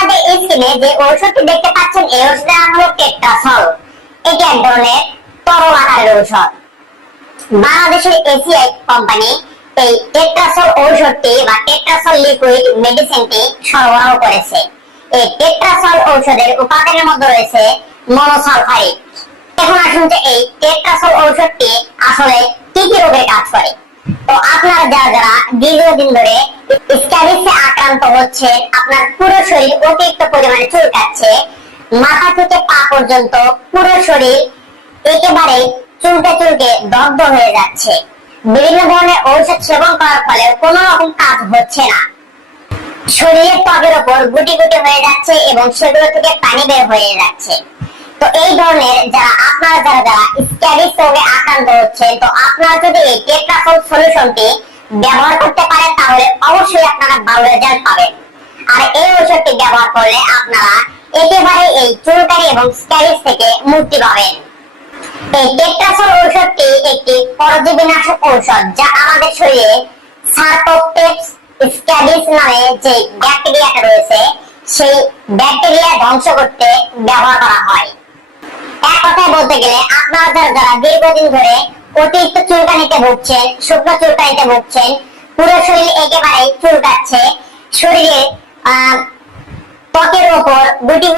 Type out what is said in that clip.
আপনাদের স্ক্রিনে যে ঔষধটি দেখতে পাচ্ছেন এই ওষুধের নাম হলো টেট্রাসল এটি এক ধরনের তরল আকারের ঔষধ। বাংলাদেশের এসিআই কোম্পানি এই টেট্রাসল ঔষধটি বা টেট্রাসল লিকুইড মেডিসিনটি সরবরাহ করেছে। এই টেট্রাসল ঔষধের উপাদানের মধ্যে রয়েছে মনোসালফাইড। এখন আসুন যে এই টেট্রাসল ঔষধটি আসলে কি কি রোগের কাজ করে। তো আপনারা যারা দীর্ঘদিন ধরে স্ক্যাবিসে আক্রান্ত হচ্ছে আপনার পুরো শরীর অতিরিক্ত পরিমাণে চুলকাচ্ছে, মাথা থেকে পা পর্যন্ত পুরো শরীর একেবারে চুলকে চুলকে দগ্ধ হয়ে যাচ্ছে। বিভিন্ন ধরনের ঔষধ সেবন করার ফলে কোনো রকম কাজ হচ্ছে না। শরীরের ত্বকের ওপর গুটি গুটি হয়ে যাচ্ছে এবং সেগুলো থেকে পানি বের হয়ে যাচ্ছে। তো এই ধরনের যারা আপনারা যারা যারা স্ক্যাবিস রোগে আক্রান্ত হচ্ছেন, তো আপনারা যদি এই টেট্রাফল সলিউশনটি ব্যবহার করতে পারেন, তাহলে অবশ্যই আপনারা ভালো রেজাল্ট পাবেন। আর এই ঔষধটি ব্যবহার করলে আপনারা একেবারে এই চুলকানি এবং স্ক্যাবিস থেকে মুক্তি পাবেন। এই টেট্রাসল ঔষধটি একটি পরজীবীনাশক ঔষধ, যা আমাদের শরীরে সার্কোপটেপস স্ক্যাবিস নামে যে ব্যাকটেরিয়াটা রয়েছে, সেই ব্যাকটেরিয়া ধ্বংস করতে ব্যবহার করা বলতে গেলে আপনারা যারা যারা দীর্ঘদিন ধরে অতিরিক্ত চুলকানিতে ভুগছেন, শুকনো চুলকানিতে ভুগছেন, পুরো শরীর একেবারে চুলকাচ্ছে শরীরে আহ, ত্বকের ওপর গুটি